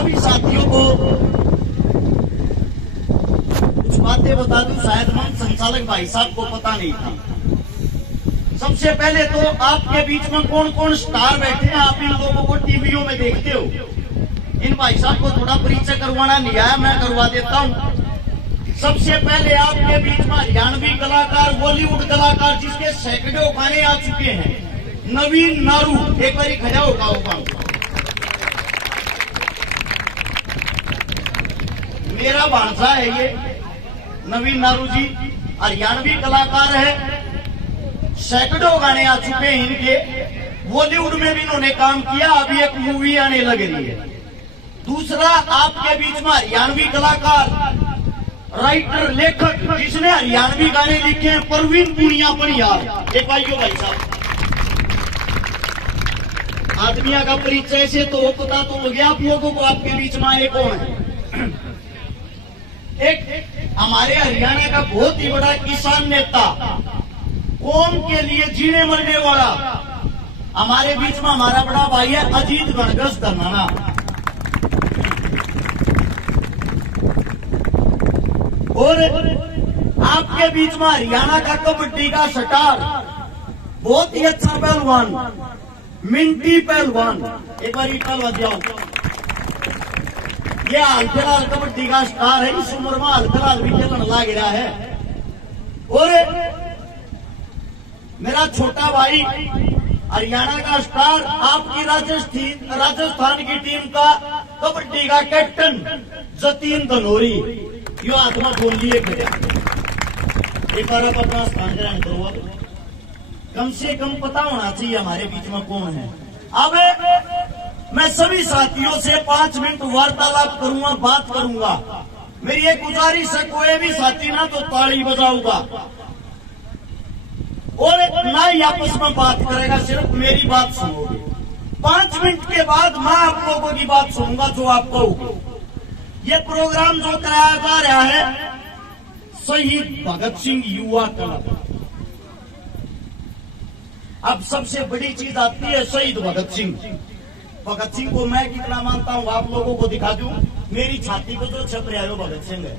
सभी साथियों को कुछ बातें बता दूं, शायद मंच संचालक भाई साहब को पता नहीं था। सबसे पहले तो आपके बीच में कौन कौन स्टार बैठे हैं, आप इन लोगों को टीवियों में देखते हो। इन भाई साहब को थोड़ा परिचय करवाना नहीं आया, मैं करवा देता हूं। सबसे पहले आपके बीच में हरियाणवी कलाकार, बॉलीवुड कलाकार जिसके सैकड़ों गाने आ चुके हैं, नवीन नारू। एक बार खड़ा होगा। मेरा भांजा है ये नवीन नारू जी, हरियाणवी कलाकार है, सैकड़ों गाने आ चुके हैं इनके। बॉलीवुड में भी इन्होंने काम किया, अभी एक मूवी आने लग रही है। दूसरा आपके बीच में हरियाणवी कलाकार, राइटर, लेखक जिसने हरियाणवी गाने लिखे हैं, परवीन पुनिया पनियार। एक भाइयों भाई साहब, आदमिया का परिचय से तो पता तो हो गया आप लोगों को आपके बीच में आए कौन है। एक हमारे हरियाणा का बहुत ही बड़ा किसान नेता, कौम के लिए जीने मरने वाला, हमारे बीच में हमारा बड़ा भाई है अजीत गणगस धनाना। और आपके बीच में हरियाणा का कबड्डी का स्टार, बहुत ही अच्छा पहलवान, मिंटी पहलवान। एक बार पहलवान जाओ। ये हाल फिलहाल कबड्डी का स्टार है, इस उम्र में हाल फिलहाल भी खेलने लग रहा है। और मेरा छोटा भाई हरियाणा का स्टार, आपकी राजस्थान की टीम का कबड्डी का कैप्टन जतीन धनोरी। यो आत्मा बोल लिए एक बार आप अपना स्थान ग्रहण करो। कम से कम पता होना चाहिए हमारे बीच में कौन है। अब मैं सभी साथियों से 5 मिनट वार्तालाप करूंगा, बात करूंगा। मेरी एक गुजारिश है, कोई भी साथी ना तो ताली बजाऊंगा और ना ही आपस में बात करेगा, सिर्फ मेरी बात सुनोगे। 5 मिनट के बाद मैं आप लोगों की बात सुनूंगा जो आप कहोगे। ये प्रोग्राम जो कराया जा रहा है शहीद भगत सिंह युवा क्लब। अब सबसे बड़ी चीज आती है शहीद भगत सिंह। भगत सिंह को मैं कितना मानता हूं आप लोगों को दिखा दूं। मेरी छाती को जो छप रहा है वो भगत सिंह है।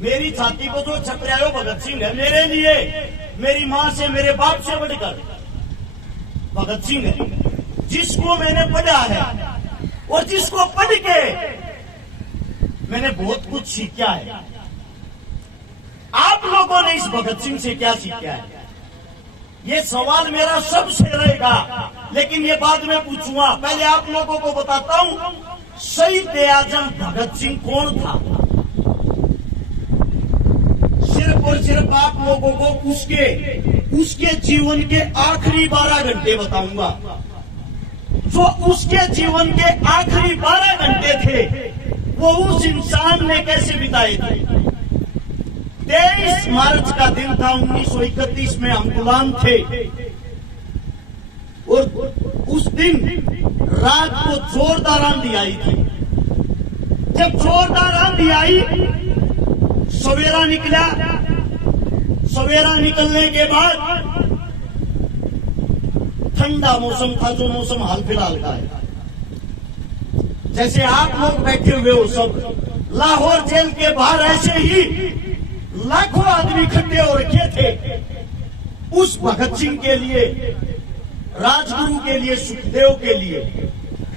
मेरी छाती को जो छप रहा है वो भगत सिंह है। मेरे लिए, मेरी मां से, मेरे बाप से बढ़कर भगत सिंह है, जिसको मैंने पढ़ा है और जिसको पढ़ के मैंने बहुत कुछ सीखा है। आप लोगों ने इस भगत सिंह से क्या सीखा है, ये सवाल मेरा सबसे रहेगा, लेकिन ये बाद में पूछूंगा। पहले आप लोगों को बताता हूं शहीद आजम भगत सिंह कौन था। सिर्फ और सिर्फ आप लोगों को उसके जीवन के आखिरी 12 घंटे बताऊंगा। जो उसके जीवन के आखिरी 12 घंटे थे वो उस इंसान ने कैसे बिताए थे। 23 मार्च का दिन था 1931 में, हम गुलाम थे और उस दिन रात को जोरदार आंधी आई थी। जब जोरदार आंधी आई, सवेरा निकला। सवेरा निकलने के बाद ठंडा मौसम था, जो मौसम हाल फिलहाल का है। जैसे आप लोग बैठे हुए हो सब, लाहौर जेल के बाहर ऐसे ही लाखों आदमी इकट्ठे हो रखे थे उस भगत सिंह के लिए, राजगुरु के लिए, सुखदेव के लिए।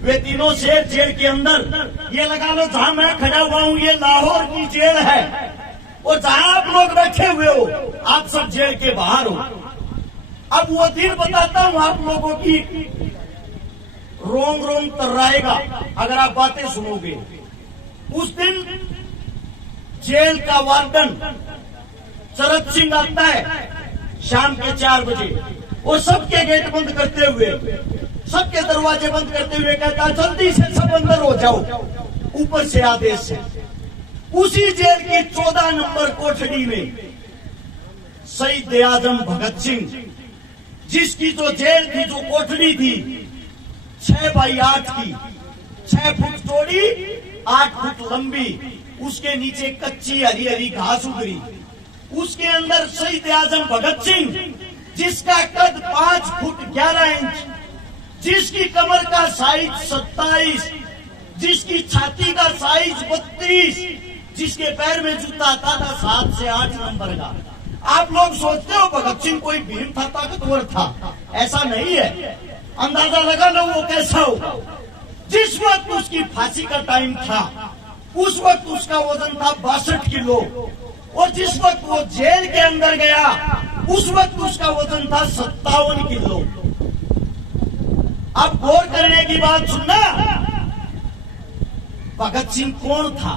वे तीनों शेर जेल के अंदर, ये लगा लो जहां मैं खड़ा हुआ हूं ये लाहौर की जेल है और जहां आप लोग बैठे हुए हो आप सब जेल के बाहर हो। अब वो दिन बताता हूं आप लोगों की, रोम रोम तर्राएगा अगर आप बातें सुनोगे। उस दिन जेल का वार्डन शरद सिंह आता है शाम के 4 बजे और सबके गेट बंद करते हुए, सबके दरवाजे बंद करते हुए कहता है जल्दी से सब अंदर हो जाओ, ऊपर से आदेश है। उसी जेल की 14 नंबर कोठड़ी में शहीद आजम भगत सिंह, जिसकी जो जेल थी, जो कोठड़ी थी 6 बाई 8 की, 6 फुट चौड़ी, 8 फुट लंबी, उसके नीचे कच्ची हरी हरी घास उगरी। उसके अंदर शहीद आजम भगत सिंह, जिसका कद 5 फुट 11 इंच, जिसकी कमर का साइज 27, जिसकी छाती का साइज 32, जिसके पैर में जूता आता था 7 से 8 नंबर का। आप लोग सोचते हो भगत सिंह कोई भीम था, ताकतवर था? ऐसा नहीं है। अंदाजा लगा लो वो कैसा होगा। जिस वक्त उसकी फांसी का टाइम था उस वक्त उसका वजन था 62 किलो, और जिस वक्त वो जेल के अंदर गया उस वक्त उसका वजन था 57 किलो। अब गौर करने की बात सुनना, भगत सिंह कौन था,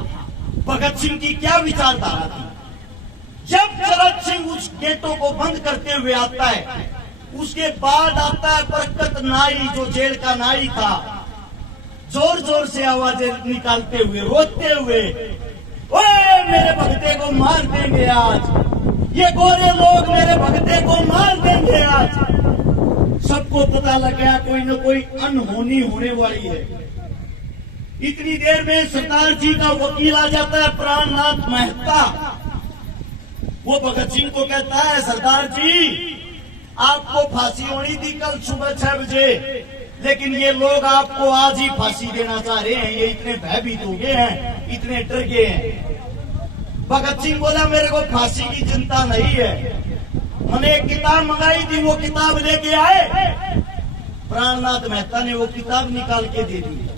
भगत सिंह की क्या विचारधारा थी। जब शरद सिंह उस गेटों को बंद करते हुए आता है, उसके बाद आता है बरकत नाई, जो जेल का नाई था, जोर जोर से आवाजें निकालते हुए, रोते हुए, ओए मेरे भगते को मार देंगे आज, ये गोरे लोग मेरे भगते को मार देंगे आज। सबको पता लग गया कोई न कोई अनहोनी होने वाली है। इतनी देर में सरदार जी का वकील आ जाता है, प्राणनाथ मेहता। वो भगत सिंह को कहता है, सरदार जी आपको फांसी होनी थी कल सुबह 6 बजे, लेकिन ये लोग आपको आज ही फांसी देना चाह रहे हैं। ये इतने भयभीत हो गए हैं, इतने डर गए हैं। भगत सिंह बोला, मेरे को फांसी की चिंता नहीं है, मैंने एक किताब मंगाई थी, वो किताब लेके आए। प्राणनाथ मेहता ने वो किताब निकाल के दे दी,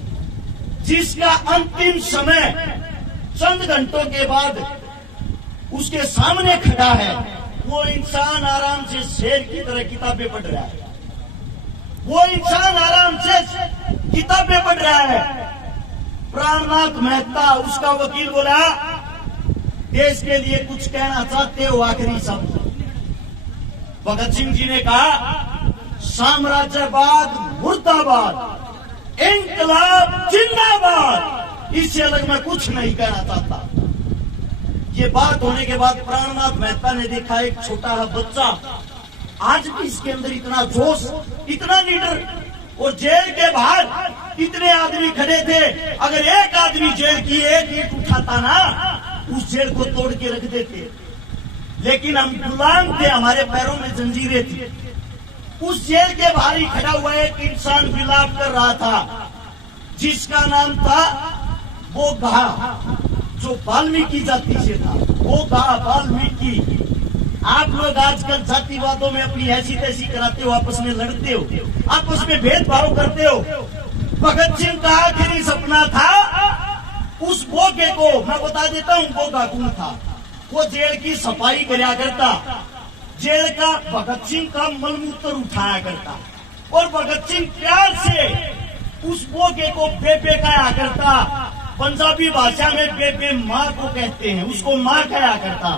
जिसका अंतिम समय चंद घंटों के बाद उसके सामने खड़ा है। वो इंसान आराम से शेर की तरह किताबें पढ़ रहा है। वो इंसान आराम से किताबें पढ़ रहा है। प्राणनाथ मेहता, उसका वकील, बोला, देश के लिए कुछ कहना चाहते हो आखिरी शब्द? भगत सिंह जी ने कहा, साम्राज्यवाद मुर्दाबाद, इंकलाब जिंदाबाद, इससे अलग मैं कुछ नहीं कहना चाहता। ये बात होने के बाद प्राणनाथ मेहता ने देखा एक छोटा बच्चा, आज भी इसके अंदर इतना जोश, इतना लीडर, और जेल के बाहर इतने आदमी खड़े थे। अगर एक आदमी जेल की एक ईंट उठाता ना, उस जेल को तोड़ के रख देते। लेकिन हम गुलाम थे, हमारे पैरों में जंजीरें थी। उस जेल के बाहर ही खड़ा हुआ एक इंसान विलाप कर रहा था, जिसका नाम था बोगा, जो वाल्मीकि जाति से था। बोगा, वाल्मीकि। आप लोग आजकल जातिवादों में अपनी ऐसी तैसी कराते हो, आपस में लड़ते हो, आपस में भेदभाव करते हो। भगत सिंह का आखिरी सपना था उस बोगे को, मैं बता देता हूँ बोगा कौन था। वो जेल की सफाई कराया करता, जेल का भगत सिंह का मलमूत्र उठाया करता, और भगत सिंह प्यार से उस बोगे को बेबे कहा करता। पंजाबी भाषा में बेबे माँ को कहते हैं, उसको माँ कहा करता।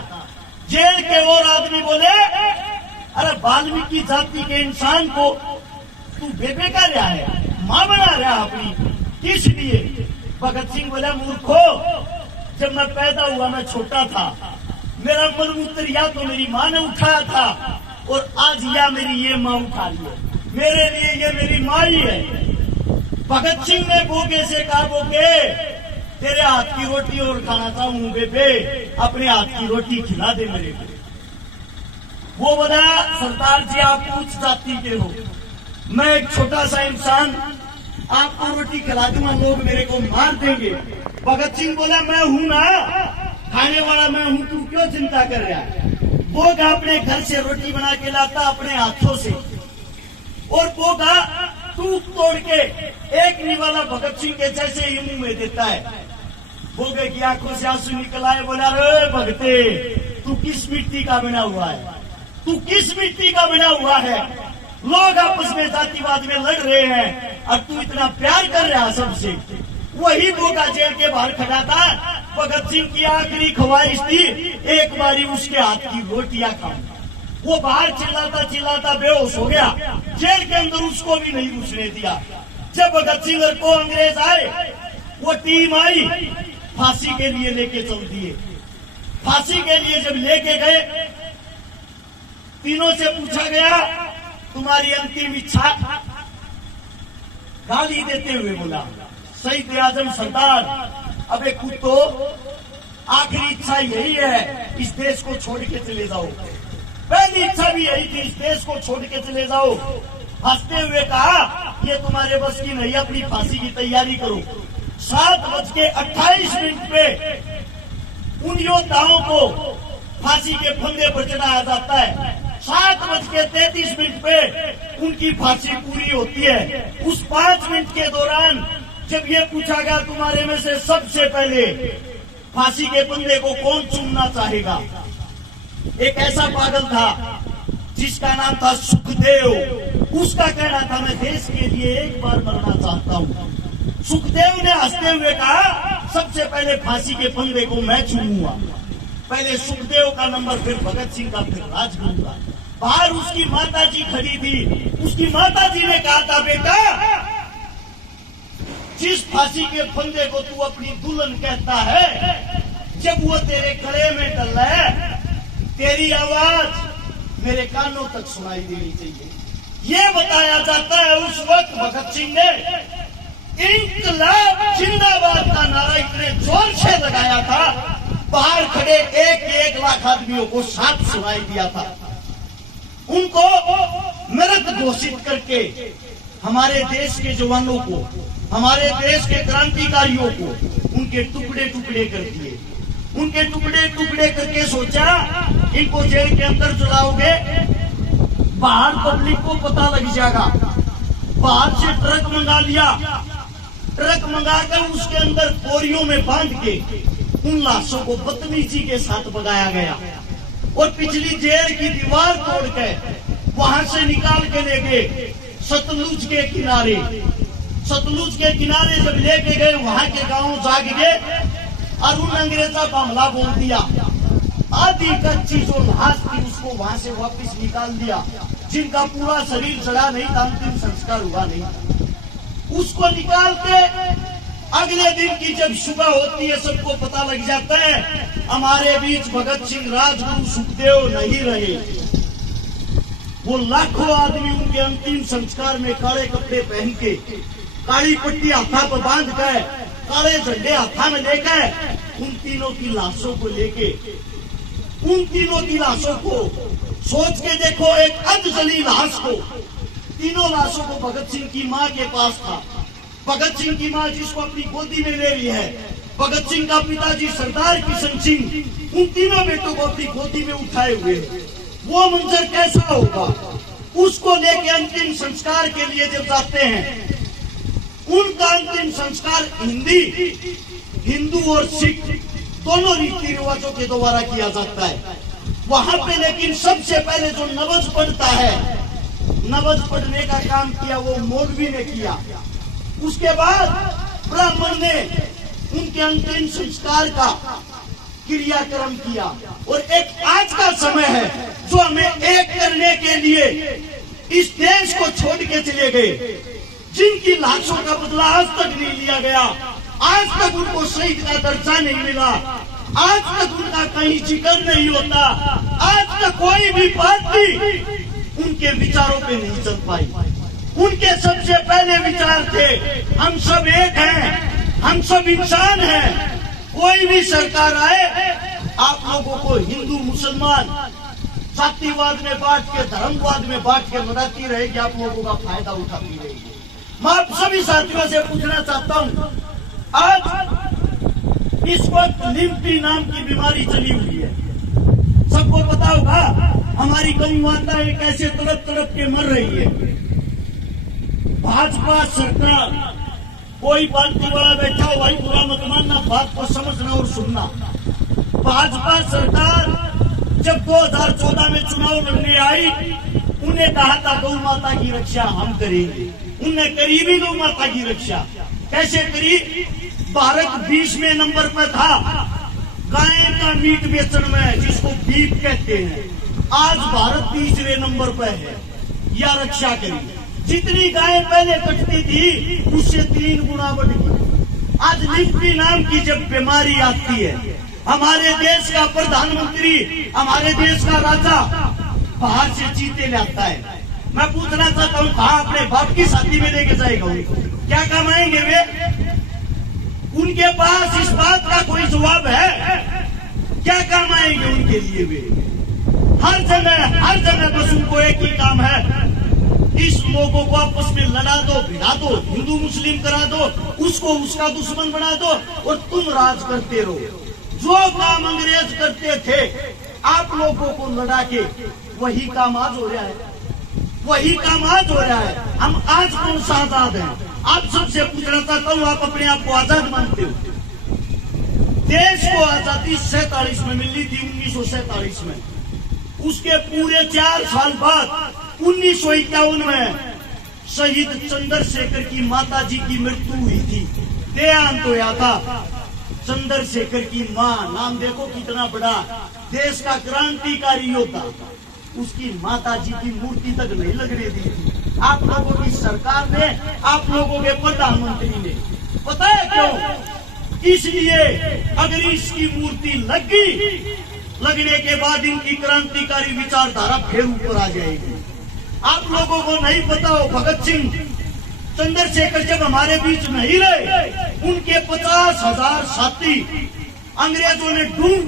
जेल के और आदमी बोले, अरे वाल्मीकि जाति के इंसान को तू बेबे का रहा है, माँ बना रहा अपनी, किस लिए? भगत सिंह बोला, मूर्खो, जब मैं पैदा हुआ मैं छोटा था, मेरा मलमूत्र या तो मेरी माँ ने उठाया था, और आज या मेरी ये माँ उठा ली है, मेरे लिए ये मेरी माँ ही है। भगत सिंह ने बोगे से कहा, बोगे तेरे हाथ की रोटी और खाना चाहूं बेबे, अपने हाथ की रोटी खिला दे मेरे को। वो बोला, सरदार जी आप उच्च जाति के हो, मैं एक छोटा सा इंसान, आपको रोटी खिला दूंगा, लोग मेरे को मार देंगे। भगत सिंह बोला, मैं हूं ना, खाने वाला मैं हूं, तू क्यों चिंता कर रहा है? बोगा अपने घर से रोटी बना के लाता अपने हाथों से, और बोगा टूक तोड़ के एक निवाला भगत सिंह के जैसे ही मुंह में देता है। बोगे की आंखों से आंसू निकल आए। बोला, रे भगते, तू किस मिट्टी का बना हुआ है, तू किस मिट्टी का बना हुआ है? लोग आपस में जातिवाद में लड़ रहे हैं और तू इतना प्यार कर रहा है सबसे। वही बोगा जेल के बाहर खड़ा था। भगत सिंह की आखिरी ख्वाहिश थी एक बारी उसके हाथ की रोटियां खाऊं। वो बाहर चिल्लाता चिल्लाता बेहोश हो गया, जेल के अंदर उसको भी नहीं घुसने दिया। जब भगत सिंह को अंग्रेज आए, वो टीम आई, फांसी के लिए लेके चल दिए। फांसी के लिए जब लेके गए, तीनों से पूछा गया तुम्हारी अंतिम इच्छा? गाली देते हुए बोला, शहीद आजम सरदार, अबे कुत्तो, आखिरी इच्छा यही है, इस देश को छोड़ के चले जाओ। पहली इच्छा भी यही थी, इस देश को छोड़ के चले जाओ। हंसते हुए कहा, ये तुम्हारे बस की नहीं, अपनी फांसी की तैयारी करो। 7:28 पे उन योद्धाओं को फांसी के फंदे पर चढ़ाया जाता है। 7:33 पे उनकी फांसी पूरी होती है। उस 5 मिनट के दौरान जब ये पूछा गया तुम्हारे में से सबसे पहले फांसी के फंदे को कौन चूमना चाहेगा, एक ऐसा पागल था जिसका नाम था सुखदेव। उसका कहना था मैं देश के लिए एक बार मरना चाहता हूँ। सुखदेव ने हंसते हुए कहा सबसे पहले फांसी के फंदे को मैं चूमूंगा। पहले सुखदेव का नंबर, फिर भगत सिंह का, फिर राजगुरु का। बाहर उसकी माताजी खड़ी थी। उसकी माताजी ने कहा था बेटा जिस फांसी के फंदे को तू अपनी दुल्हन कहता है, जब वो तेरे गले में डल है तेरी आवाज मेरे कानों तक सुनाई देनी चाहिए। ये बताया जाता है उस वक्त भगत सिंह ने इंकलाब जिंदाबाद का नारा इतने जोर से लगाया था, बाहर खड़े 1 लाख आदमियों को साथ सुनाई दिया था। उनको मृत घोषित करके हमारे देश के जवानों को, हमारे देश के क्रांतिकारियों को उनके टुकड़े टुकड़े कर दिए। उनके टुकड़े टुकड़े करके सोचा इनको जेल के अंदर चलाओगे, बाहर पब्लिक को पता लग जाएगा। बाहर से ट्रक मंगा लिया, ट्रक मंगाकर उसके अंदर बोरियों में बांध के उन लाशों को बदतमीजी के साथ भगाया गया और पिछली जेल की दीवार तोड़ के वहां से निकाल के ले गए सतलुज के किनारे। सतलुज के किनारे जब लेके गए वहां के गांव जाग गए और उन अंग्रेजों का हमला बोल दिया। आधी कच्ची जो लाश थी उसको वहां से वापस निकाल दिया। जिनका पूरा शरीर जला नहीं था, अंतिम संस्कार हुआ नहीं था, उसको निकाल के अगले दिन की जब सुबह होती है सबको पता लग जाता है हमारे बीच भगत सिंह, राजगुरु, सुखदेव नहीं रहे। वो लाखों आदमी उनके अंतिम संस्कार में काले कपड़े पहन के, काली पट्टी हाथा पर बांध कर, काले झंडे हाथा में लेकर उन तीनों की लाशों को लेके, उन तीनों की लाशों को सोच के देखो, एक अधजली लाश को, तीनों लाशों को भगत सिंह की माँ के पास था। भगत सिंह की माँ जिसको अपनी गोदी में ले ली है, भगत सिंह का पिताजी सरदार किशन सिंह उन तीनों बेटों को अपनी गोदी में उठाए हुए। वो मंजर कैसा होगा? उसको लेके अंतिम संस्कार के लिए जब जाते हैं, उनका अंतिम संस्कार हिंदू और सिख दोनों रीति रिवाजों के द्वारा किया जाता है। वहां पे लेकिन सबसे पहले जो नवज पढ़ता है, नवज पढ़ने का काम किया वो मौलवी ने किया। उसके बाद ब्राह्मण ने उनके अंतिम संस्कार का क्रियाक्रम किया। और एक आज का समय है जो हमें एक करने के लिए इस देश को छोड़ के चले गए, जिनकी लाशों का बदला आज तक नहीं लिया गया, आज तक उनको शहीद का दर्जा नहीं मिला, आज तक उनका कहीं जिक्र नहीं होता, आज तक कोई भी पार्टी उनके विचारों पे नहीं चल पाई। उनके सबसे पहले विचार थे हम सब एक हैं, हम सब इंसान हैं। कोई भी सरकार आए आप लोगों को हिंदू मुसलमान जातिवाद में बांट के, धर्मवाद में बांट के लड़ाती रहेगी, आप लोगों का फायदा उठाती रहेगी। मैं आप सभी साथियों से पूछना चाहता हूँ, आज इस वक्त लिम्पी नाम की बीमारी चली हुई है, सबको पता होगा। हमारी गौ माताएं कैसे तड़प तड़प के मर रही है। भाजपा सरकार, कोई पार्टी वाला बैठा हो भाई बुरा मत मानना, बात को समझना और सुनना। भाजपा सरकार जब 2014 में चुनाव लड़ने आई, उन्हें कहा था गौ माता की रक्षा हम करेंगे। उन्हें करी भी गौ माता की रक्षा। कैसे करी? भारत 20वें नंबर पर था गाय का मीट बेचने में, जिसको बीफ कहते हैं। आज भारत 30वें नंबर पर है। या रक्षा करी। जितनी गायें पहले कटती थी उससे 3 गुना बढ़ गई। आज लिम्पी नाम की जब बीमारी आती है, हमारे देश का प्रधानमंत्री, हमारे देश का राजा बाहर से चीते लाता है। मैं पूछना चाहता हूँ कहाँ अपने बाप की शादी में लेके जाएगा? क्या कमाएंगे वे? उनके पास इस बात का कोई जवाब है? क्या काम आएंगे उनके लिए वे? हर जगह बस उनको एक ही काम है, इस लोगों को आपस में लड़ा दो, भिड़ा दो, हिंदू मुस्लिम करा दो, उसको उसका दुश्मन बना दो और तुम राज करते रहो। जो काम अंग्रेज करते थे आप लोगों को लड़ा के, वही काम आज हो रहा है, वही काम आज हो रहा है। हम आज कौन सा आजाद हैं? आप सबसे पूछना चाहता हूँ, आप अपने आप को आजाद मानते हो? देश को आजादी 47 में मिली थी, 1947 में। उसके पूरे 4 साल बाद 1951 में शहीद चंद्रशेखर की माता जी की मृत्यु हुई थी, देहांत होया था। चंद्रशेखर की मां, नाम देखो कितना बड़ा, देश का क्रांतिकारी योद्धा, उसकी माता जी की मूर्ति तक नहीं लगने दी थी आप लोगों की सरकार ने, आप लोगों के प्रधानमंत्री ने। पता है क्यों? इसलिए अगर इसकी मूर्ति लग गई, लगने के बाद इनकी क्रांतिकारी विचारधारा फिर ऊपर आ जाएगी। आप लोगों को नहीं पता हो, भगत सिंह, चंद्रशेखर जब हमारे बीच नहीं रहे, उनके 50,000 साथी अंग्रेजों ने ढूंढ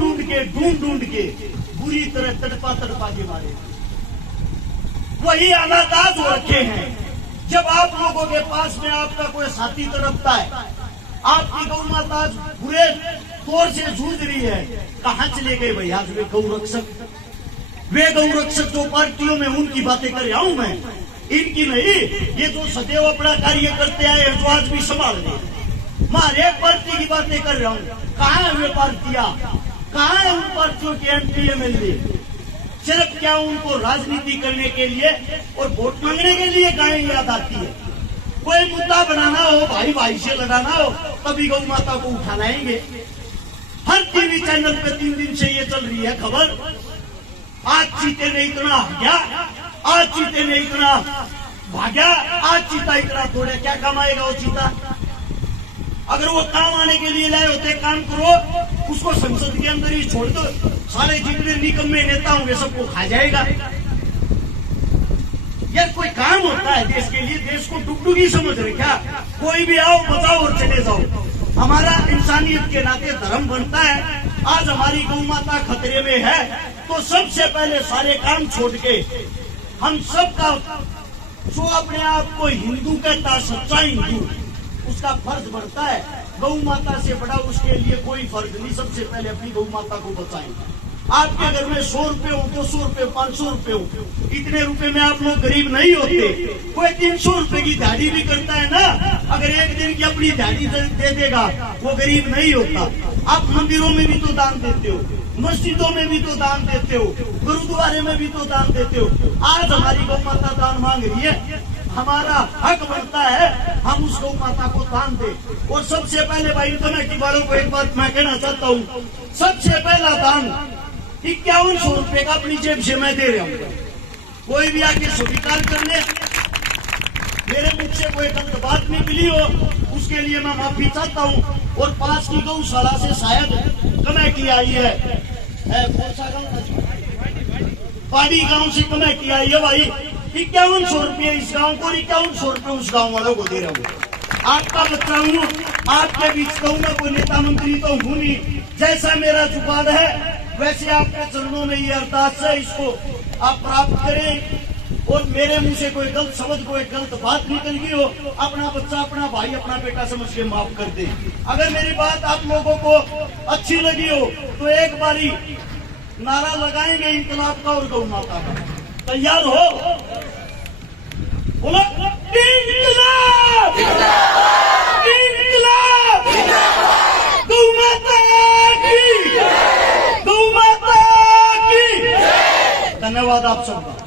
ढूंढ के बुरी तरह तड़पा के मारे। वही हालात आज हो रखे हैं। जब आप लोगों के पास में आपका कोई साथी तड़पता है, आपकी गौ माता आज बुरे तौर से जूझ रही है, कहां चले गए भाई आज वे गौरक्षक? वे गौरक्षक जो पार्टियों में, उनकी बातें कर रहा हूं मैं, इनकी नहीं। ये जो सदैव अपना कार्य करते आए हैं, जो आज भी संभाल रहे, मैं हर एक पार्टी की बातें कर रहा हूं। कहां है वे पार्टियां? कहां है उन पार्टियों के एमपी एमएलए? सिर्फ क्या उनको राजनीति करने के लिए और वोट मांगने के लिए गाय याद आती है? कोई मुद्दा बनाना हो, भाई भाई से लड़ाना हो, तभी गौ माता को उठाना आएंगे। हर टीवी चैनल पे 3 दिन से ये चल रही है खबर, आज चीते ने इतना भाग्या, आज चीते ने इतना भाग्या, आज चीता इतना तोड़े। क्या कमाएगा वो चीता? अगर वो काम आने के लिए लाए होते, काम करो, उसको संसद के अंदर ही छोड़ दो, सारे जितने निकम्मे नेता होंगे सबको खा जाएगा। यार कोई काम होता है देश के लिए? देश को डुगडुगी समझ रहे क्या? कोई भी आओ, बचाओ और चले जाओ। हमारा इंसानियत के नाते धर्म बनता है। आज हमारी गौ माता खतरे में है, तो सबसे पहले सारे काम छोड़ के हम सबका, जो अपने आप को हिंदू कहता, सच्चा हिंदू, उसका फर्ज बनता है। गौ माता से बड़ा उसके लिए कोई फर्ज नहीं। सबसे पहले अपनी गौ माता को बचाएं। आपके घर में 100 रुपए हो, 200 रुपए, 500 रुपए हो, इतने रुपए में आप लोग गरीब नहीं होते। कोई 300 रुपए की दिहाड़ी भी करता है ना, अगर एक दिन की अपनी दिहाड़ी दे देगा, वो गरीब नहीं होता। आप मंदिरों में भी तो दान देते हो, मस्जिदों में भी तो दान देते हो, गुरुद्वारे में भी तो दान देते हो। आज हमारी गौ माता दान मांग रही है, हमारा हक बनता है हम उस गौ माता को दान दें। और सबसे पहले भाई कमेटी वालों को एक बात मैं कहना चाहता हूँ, सबसे पहला दान 5100 रुपए का अपनी जेब से मैं दे रहा हूँ। कोई भी आके स्वीकार कर ले, मेरे मुख से कोई गलत बात निकली हो उसके लिए मैं माफी चाहता हूँ। और पास की गौशाला से शायद कमेटी आई है, कौन सा गाँव? पाड़ी गांव से कमेटी आई है भाई। 5100 रुपये इस गांव को, 5100 रुपये उस गांव वालों को दे रहा हूँ। आपका बच्चा हूँ, आपके बीच कहूँ मैं, कोई नेता मंत्री तो हूँ नहीं। जैसा मेरा जुबान है वैसे आपके चरणों में ये अरदास है, इसको आप प्राप्त करें। और मेरे मुंह से कोई गलत शब्द, कोई गलत बात निकल गई हो, अपना बच्चा, अपना भाई, अपना बेटा समझ के माफ कर दे। अगर मेरी बात आप लोगों को अच्छी लगी हो तो एक बारी नारा लगाएंगे इंकलाब का और गौ माता का। तैयार हो? बोलो इंकलाब, इंकलाब, गौ माता की, गौ माता की। धन्यवाद आप सबका।